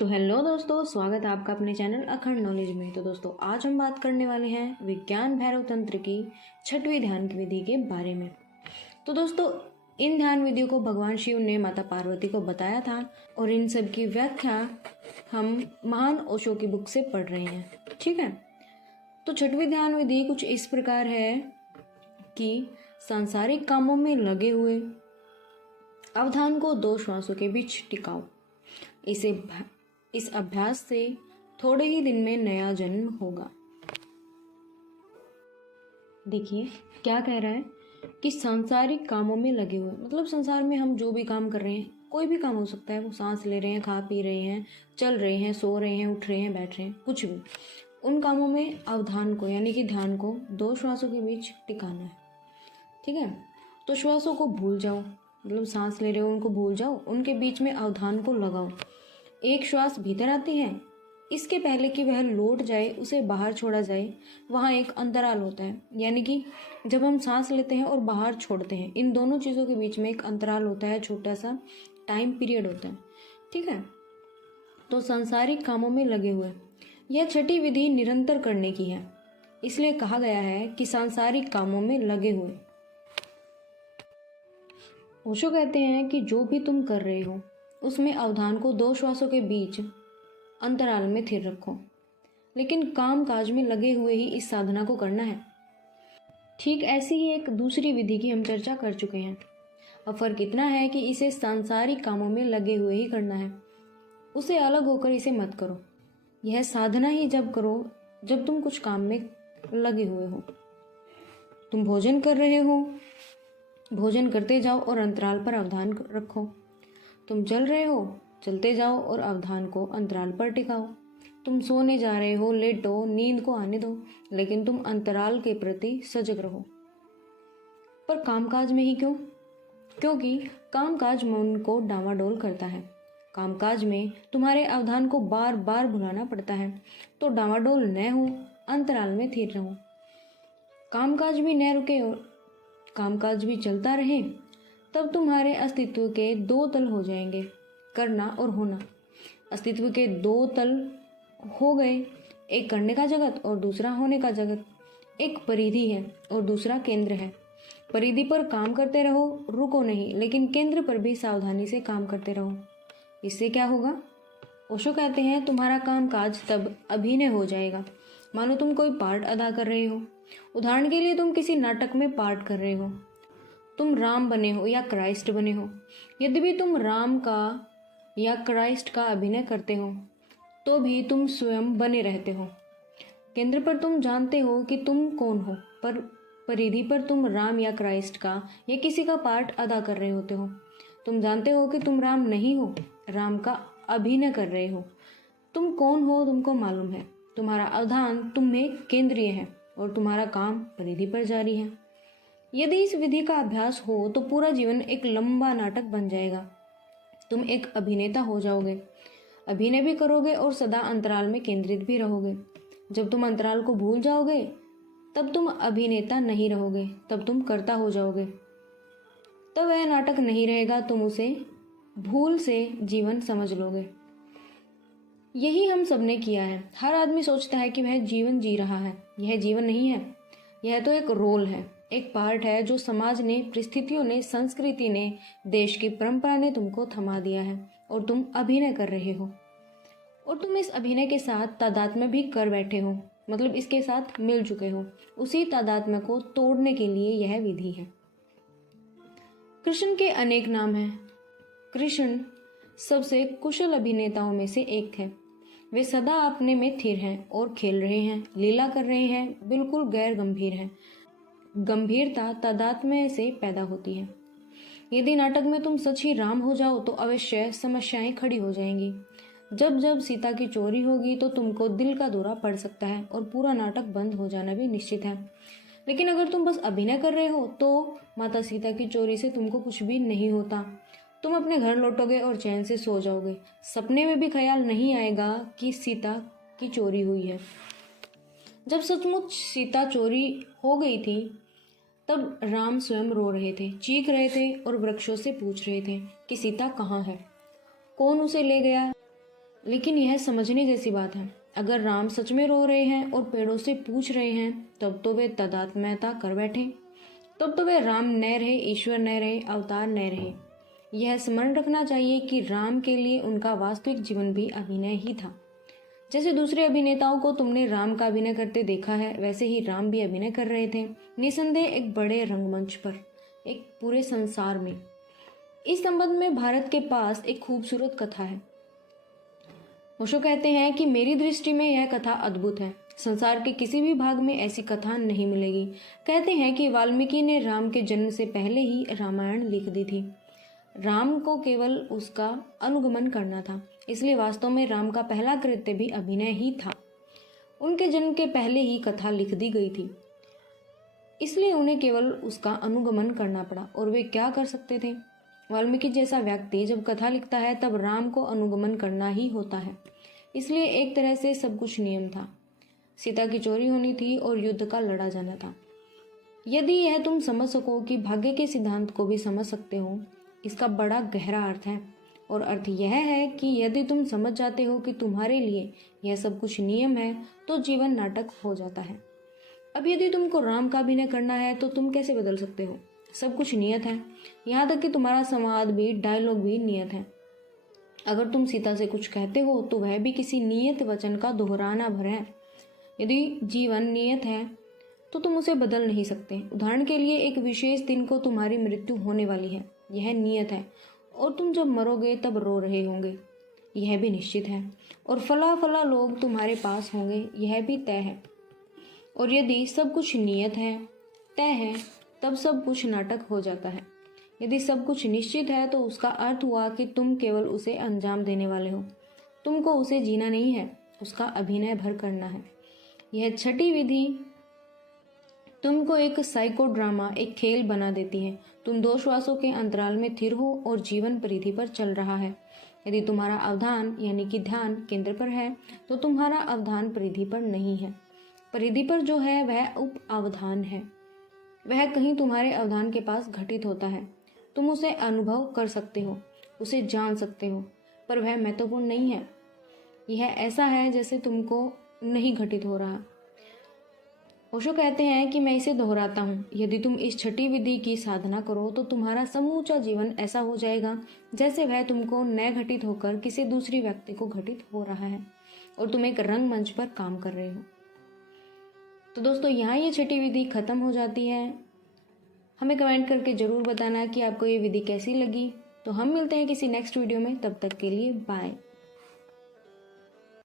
तो हेलो दोस्तों, स्वागत है आपका अपने चैनल अखंड नॉलेज में। तो दोस्तों, आज हम बात करने वाले हैं विज्ञान भैरव तंत्र की 6वीं ध्यान की विधि के बारे में। तो दोस्तों, इन ध्यान विधियों को भगवान शिव ने माता पार्वती को बताया था और इन सब की व्याख्या हम महान ओशो की बुक से पढ़ रहे हैं। ठीक है, तो 6वीं ध्यान विधि कुछ इस प्रकार है कि सांसारिक कामों में लगे हुए अवधान को 2 श्वासों के बीच टिकाओ। इस अभ्यास से थोड़े ही दिन में नया जन्म होगा। देखिए क्या कह रहा है कि सांसारिक कामों में लगे हुए, मतलब संसार में हम जो भी काम कर रहे हैं, कोई भी काम हो सकता है, वो सांस ले रहे हैं, खा पी रहे हैं, चल रहे हैं, सो रहे हैं, उठ रहे हैं, बैठ रहे हैं, कुछ भी, उन कामों में अवधान को यानी कि ध्यान को 2 श्वासों के बीच टिकाना है। ठीक है, तो श्वासों को भूल जाओ, मतलब सांस ले रहे हो उनको भूल जाओ, उनके बीच में अवधान को लगाओ। एक श्वास भीतर आती है, इसके पहले कि वह लौट जाए उसे बाहर छोड़ा जाए, वहाँ एक अंतराल होता है। यानी कि जब हम सांस लेते हैं और बाहर छोड़ते हैं, इन दोनों चीज़ों के बीच में एक अंतराल होता है, छोटा सा टाइम पीरियड होता है। ठीक है, तो सांसारिक कामों में लगे हुए, यह 6ठी विधि निरंतर करने की है, इसलिए कहा गया है कि सांसारिक कामों में लगे हुए। ओशो कहते हैं कि जो भी तुम कर रहे हो उसमें अवधान को 2 श्वासों के बीच अंतराल में स्थिर रखो, लेकिन काम काज में लगे हुए ही इस साधना को करना है। ठीक ऐसी ही एक दूसरी विधि की हम चर्चा कर चुके हैं। अब फर्क इतना है कि इसे सांसारिक कामों में लगे हुए ही करना है, उसे अलग होकर इसे मत करो। यह साधना ही जब करो जब तुम कुछ काम में लगे हुए हो। तुम भोजन कर रहे हो, भोजन करते जाओ और अंतराल पर अवधान रखो। तुम चल रहे हो, चलते जाओ और अवधान को अंतराल पर टिकाओ। तुम सोने जा रहे हो, लेटो, नींद को आने दो, लेकिन तुम अंतराल के प्रति सजग रहो। पर कामकाज में ही क्यों? क्योंकि कामकाज मन को डामाडोल करता है। कामकाज में तुम्हारे अवधान को बार बार भुलाना पड़ता है, तो डामाडोल न हो, अंतराल में स्थिर रहो। कामकाज भी न रुके और कामकाज भी चलता रहे, तब तुम्हारे अस्तित्व के 2 तल हो जाएंगे, करना और होना। अस्तित्व के 2 तल हो गए, एक करने का जगत और दूसरा होने का जगत। एक परिधि है और दूसरा केंद्र है। परिधि पर काम करते रहो, रुको नहीं, लेकिन केंद्र पर भी सावधानी से काम करते रहो। इससे क्या होगा? ओशो कहते हैं तुम्हारा कामकाज तब अभिनय हो जाएगा, मानो तुम कोई पार्ट अदा कर रहे हो। उदाहरण के लिए, तुम किसी नाटक में पार्ट कर रहे हो, तुम राम बने हो या क्राइस्ट बने हो। यद्यपि तुम राम का या क्राइस्ट का अभिनय करते हो, तो भी तुम स्वयं बने रहते हो। केंद्र पर तुम जानते हो कि तुम कौन हो, पर परिधि पर तुम राम या क्राइस्ट का या किसी का पार्ट अदा कर रहे होते हो। तुम जानते हो कि तुम राम नहीं हो, राम का अभिनय कर रहे हो। तुम कौन हो तुमको मालूम है। तुम्हारा अवधान तुम्हें केंद्रीय है और तुम्हारा काम परिधि पर जारी है। यदि इस विधि का अभ्यास हो तो पूरा जीवन एक लंबा नाटक बन जाएगा। तुम एक अभिनेता हो जाओगे, अभिनय भी करोगे और सदा अंतराल में केंद्रित भी रहोगे। जब तुम अंतराल को भूल जाओगे, तब तुम अभिनेता नहीं रहोगे, तब तुम कर्ता हो जाओगे। तब वह नाटक नहीं रहेगा, तुम उसे भूल से जीवन समझ लोगे। यही हम सबने किया है। हर आदमी सोचता है कि वह जीवन जी रहा है। यह जीवन नहीं है, यह तो एक रोल है, एक पार्ट है जो समाज ने, परिस्थितियों ने, संस्कृति ने, देश की परंपरा ने तुमको थमा दिया है और तुम अभिनय कर रहे हो। और तुम इस अभिनय के साथ तादात्म्य भी कर बैठे हो, मतलब इसके साथ मिल चुके हो। उसी तादात्म्य को तोड़ने के लिए यह विधि है। कृष्ण के अनेक नाम हैं। कृष्ण सबसे कुशल अभिनेताओं में से एक थे। वे सदा अपने में स्थिर हैं और खेल रहे हैं, लीला कर रहे हैं, बिल्कुल गैर गंभीर हैं। गंभीरता तादात्म्य से पैदा होती है। यदि नाटक में तुम सच ही राम हो जाओ तो अवश्य समस्याएं खड़ी हो जाएंगी। जब जब सीता की चोरी होगी तो तुमको दिल का दौरा पड़ सकता है और पूरा नाटक बंद हो जाना भी निश्चित है। लेकिन अगर तुम बस अभिनय कर रहे हो तो माता सीता की चोरी से तुमको कुछ भी नहीं होता। तुम अपने घर लौटोगे और चैन से सो जाओगे। सपने में भी ख्याल नहीं आएगा कि सीता की चोरी हुई है। जब सचमुच सीता चोरी हो गई थी, तब राम स्वयं रो रहे थे, चीख रहे थे और वृक्षों से पूछ रहे थे कि सीता कहाँ है, कौन उसे ले गया। लेकिन यह समझने जैसी बात है। अगर राम सच में रो रहे हैं और पेड़ों से पूछ रहे हैं, तब तो वे तदात्म्यता कर बैठे। तब तो वे राम न रहे, ईश्वर न रहे, अवतार न रहे। यह स्मरण रखना चाहिए कि राम के लिए उनका वास्तविक जीवन भी अभिनय ही था। जैसे दूसरे अभिनेताओं को तुमने राम का अभिनय करते देखा है, वैसे ही राम भी अभिनय कर रहे थे, निसंदेह एक बड़े रंगमंच पर, एक पूरे संसार में। इस संबंध में भारत के पास एक खूबसूरत कथा है। ओशो कहते हैं कि मेरी दृष्टि में यह कथा अद्भुत है। संसार के किसी भी भाग में ऐसी कथा नहीं मिलेगी। कहते हैं कि वाल्मीकि ने राम के जन्म से पहले ही रामायण लिख दी थी। राम को केवल उसका अनुगमन करना था, इसलिए वास्तव में राम का पहला कृत्य भी अभिनय ही था। उनके जन्म के पहले ही कथा लिख दी गई थी, इसलिए उन्हें केवल उसका अनुगमन करना पड़ा। और वे क्या कर सकते थे? वाल्मीकि जैसा व्यक्ति जब कथा लिखता है तब राम को अनुगमन करना ही होता है। इसलिए एक तरह से सब कुछ नियम था। सीता की चोरी होनी थी और युद्ध का लड़ा जाना था। यदि यह तुम समझ सको कि भाग्य के सिद्धांत को भी समझ सकते हो, इसका बड़ा गहरा अर्थ है। और अर्थ यह है कि यदि तुम समझ जाते हो कि तुम्हारे लिए यह सब कुछ नियम है, तो जीवन नाटक हो जाता है। अब यदि तुमको राम का अभिनय करना है तो तुम कैसे बदल सकते हो? सब कुछ नियत है, यहाँ तक कि तुम्हारा संवाद भी, डायलॉग भी नियत है। अगर तुम सीता से कुछ कहते हो तो वह भी किसी नियत वचन का दोहराना भर है। यदि जीवन नियत है तो तुम उसे बदल नहीं सकते। उदाहरण के लिए, एक विशेष दिन को तुम्हारी मृत्यु होने वाली है, यह नियत है। और तुम जब मरोगे तब रो रहे होंगे, यह भी निश्चित है। और फला फला लोग तुम्हारे पास होंगे, यह भी तय है। और यदि सब कुछ नियत है, तय है, तब सब कुछ नाटक हो जाता है। यदि सब कुछ निश्चित है तो उसका अर्थ हुआ कि तुम केवल उसे अंजाम देने वाले हो। तुमको उसे जीना नहीं है, उसका अभिनय भर करना है। यह छठी विधि तुमको एक साइको ड्रामा, एक खेल बना देती है। तुम 2 श्वासों के अंतराल में स्थिर हो और जीवन परिधि पर चल रहा है। यदि तुम्हारा अवधान यानी कि ध्यान केंद्र पर है तो तुम्हारा अवधान परिधि पर नहीं है। परिधि पर जो है वह उप अवधान है। वह कहीं तुम्हारे अवधान के पास घटित होता है। तुम उसे अनुभव कर सकते हो, उसे जान सकते हो, पर वह महत्वपूर्ण नहीं है। यह ऐसा है जैसे तुमको नहीं घटित हो रहा। ओशो कहते हैं कि मैं इसे दोहराता हूँ, यदि तुम इस छठी विधि की साधना करो तो तुम्हारा समूचा जीवन ऐसा हो जाएगा जैसे वह तुमको न घटित होकर किसी दूसरी व्यक्ति को घटित हो रहा है और तुम एक रंगमंच पर काम कर रहे हो। तो दोस्तों, यहाँ ये छठी विधि खत्म हो जाती है। हमें कमेंट करके ज़रूर बताना कि आपको ये विधि कैसी लगी। तो हम मिलते हैं किसी नेक्स्ट वीडियो में, तब तक के लिए बाय।